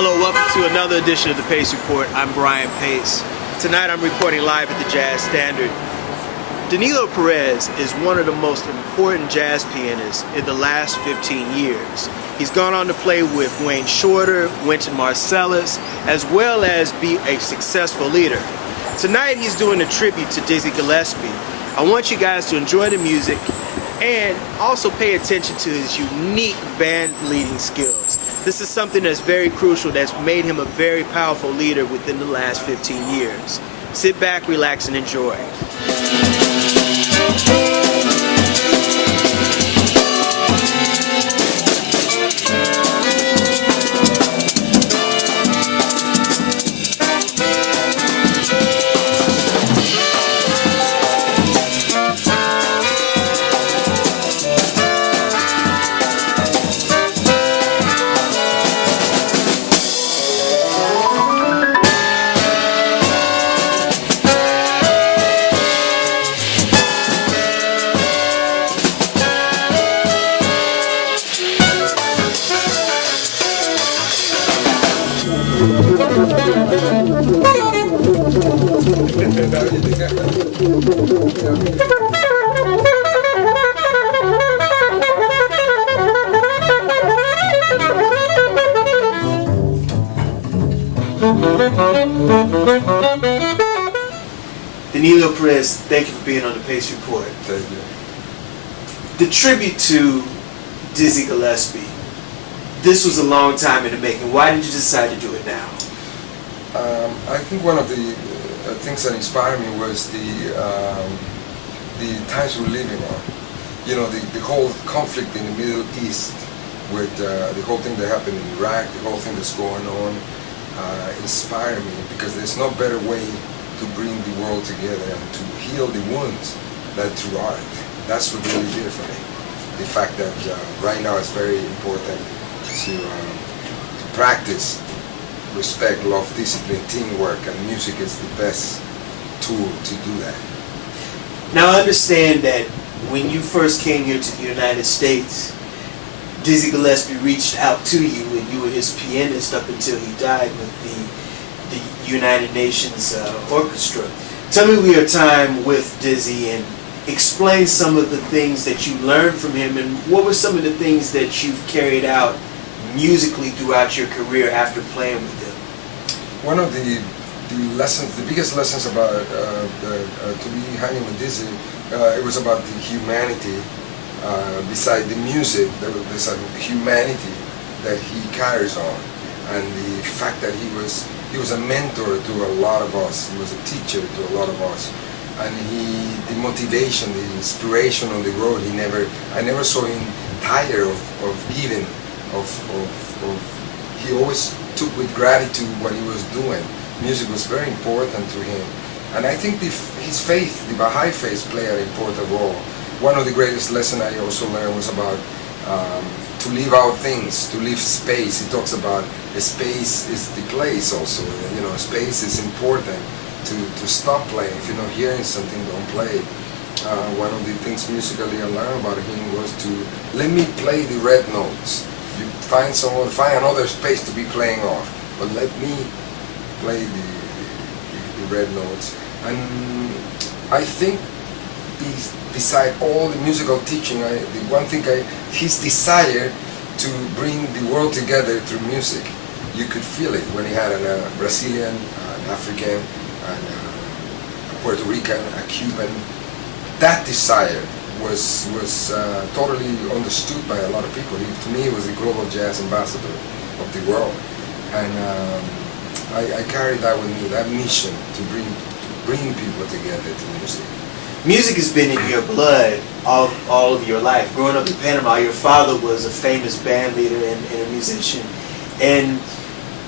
Hello, welcome to another edition of the Pace Report. I'm Brian Pace. Tonight I'm reporting live at the Jazz Standard. Danilo Perez is one of the most important jazz pianists in the last 15 years. He's gone on to play with Wayne Shorter, Wynton Marsalis, as well as be a successful leader. Tonight he's doing a tribute to Dizzy Gillispie. I want you guys to enjoy the music and also pay attention to his unique band leading skills. This is something that's very crucial, that's made him a very powerful leader within the last 15 years. Sit back, relax, and enjoy. Danilo Perez, thank you for being on the Pace Report. Thank you. The tribute to Dizzy Gillispie, this was a long time in the making. Why did you decide to do it now? I think one of the things that inspired me was the times we're living on. You know, the whole conflict in the Middle East with the whole thing that happened in Iraq, the whole thing that's going on, inspired me because there's no better way to bring the world together and to heal the wounds than through art. That's what really did it for me. The fact that right now it's very important to practice respect, love, discipline, teamwork, and music is the best tool to do that. Now I understand that when you first came here to the United States, Dizzy Gillispie reached out to you and you were his pianist up until he died with the United Nations Orchestra. Tell me of your time with Dizzy and explain some of the things that you learned from him and what were some of the things that you've carried out musically throughout your career after playing with him. One of the lessons, the biggest lessons about to be hanging with Dizzy, it was about the humanity. Beside the music, there's a humanity that he carries on, and the fact that he was a mentor to a lot of us. He was a teacher to a lot of us, and the motivation, the inspiration on the road. I never saw him tired of giving. He always took with gratitude what he was doing. Music was very important to him, and I think his faith, the Baha'i faith, played an important role. One of the greatest lessons I also learned was about to leave out things, to leave space. He talks about the space is the place also. You know, space is important to stop playing. If you're not hearing something, don't play. One of the things musically I learned about him was to let me play the red notes. You find another space to be playing off, but let me play the red notes. And I think beside all the musical teaching, the one thing his desire to bring the world together through music, you could feel it when he had a Brazilian, an African, and a Puerto Rican, a Cuban. That desire was totally understood by a lot of people. To me, he was the global jazz ambassador of the world, and I carried that with me, that mission to bring people together through music. Music has been in your blood all of your life. Growing up in Panama, your father was a famous band leader and a musician, and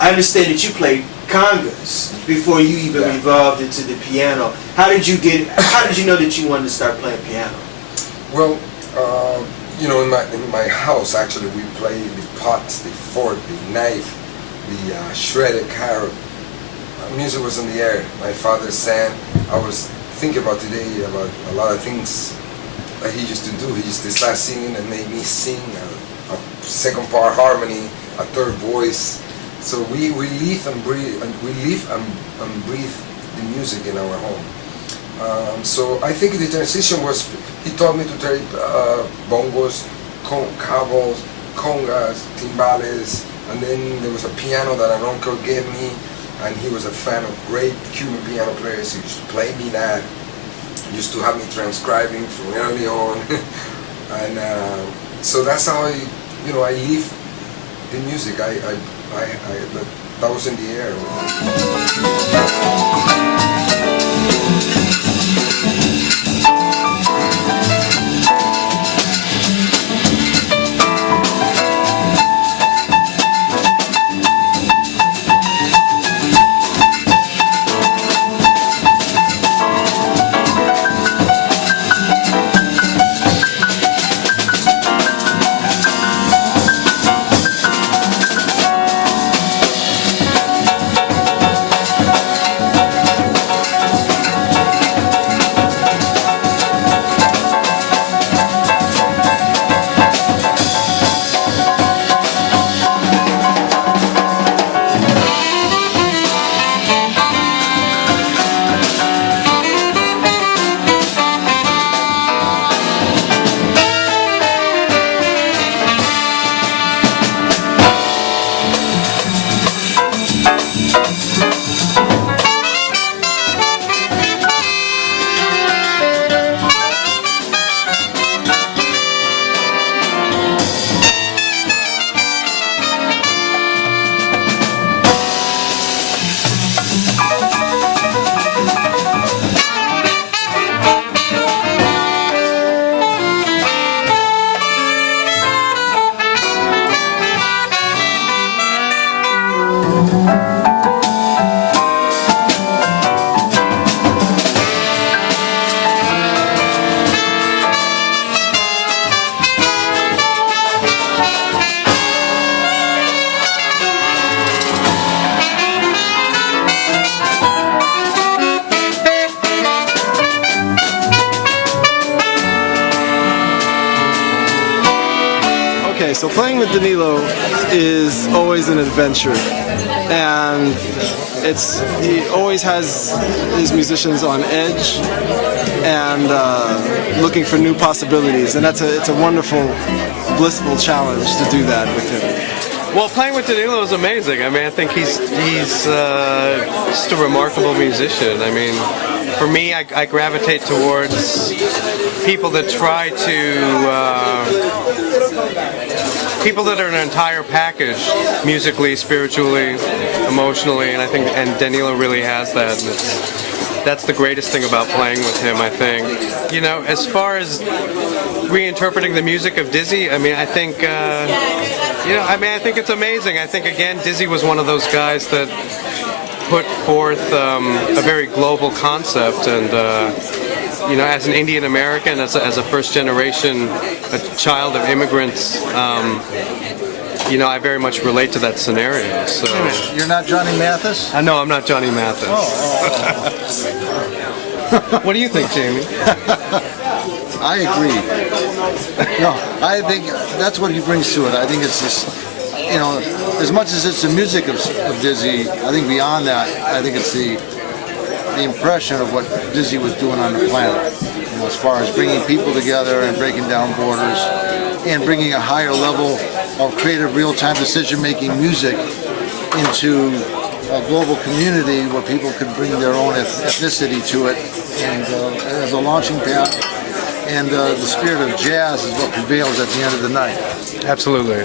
I understand that you played congas before you even evolved into the piano. How did you know that you wanted to start playing piano? Well, you know, in my house actually we played the pots, the fork, the knife, the shredded carrot. Music was in the air. My father sang. I was thinking about today about a lot of things that he used to do. He used to start singing and make me sing a second part harmony, a third voice, So we live and breathe and breathe the music in our home. So I think the transition was, he taught me to play bongos, cabos, congas, timbales, and then there was a piano that an uncle gave me, and he was a fan of great Cuban piano players. He used to play me that, he used to have me transcribing from early on, and so that's how I live the music. That was in the air. Okay, so playing with Danilo is always an adventure, and he always has his musicians on edge and looking for new possibilities, and it's a wonderful, blissful challenge to do that with him. Well, playing with Danilo is amazing. I mean, I think he's just a remarkable musician. I mean, for me, I gravitate towards people that try to people that are an entire package, musically, spiritually, emotionally, and I think Danilo really has that. And that's the greatest thing about playing with him, I think. You know, as far as reinterpreting the music of Dizzy, I mean, I think I think it's amazing. I think again, Dizzy was one of those guys that put forth a very global concept, and as an Indian American, as a first generation, a child of immigrants, I very much relate to that scenario. So you're not Johnny Mathis? I know I'm not Johnny Mathis. What do you think, Jamey? I agree. No, I think that's what he brings to it. I think it's just, as much as it's the music of Dizzy, I think beyond that, I think it's the impression of what Dizzy was doing on the planet, as far as bringing people together and breaking down borders and bringing a higher level of creative real-time decision-making music into a global community where people could bring their own ethnicity to it, and as a launching pad. And the spirit of jazz is what prevails at the end of the night. Absolutely.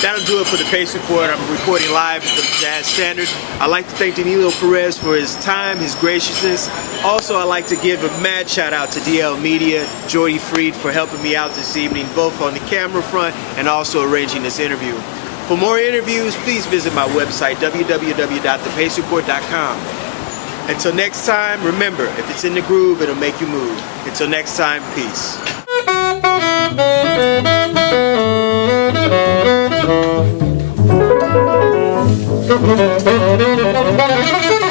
That'll do it for the Pace Report. I'm reporting live at the Jazz Standard. I'd like to thank Danilo Perez for his time, his graciousness. Also, I'd like to give a mad shout out to DL Media, Jordy Freed, for helping me out this evening, both on the camera front and also arranging this interview. For more interviews, please visit my website, www.thepacereport.com. Until next time, remember, if it's in the groove, it'll make you move. Until next time, peace. Thank you.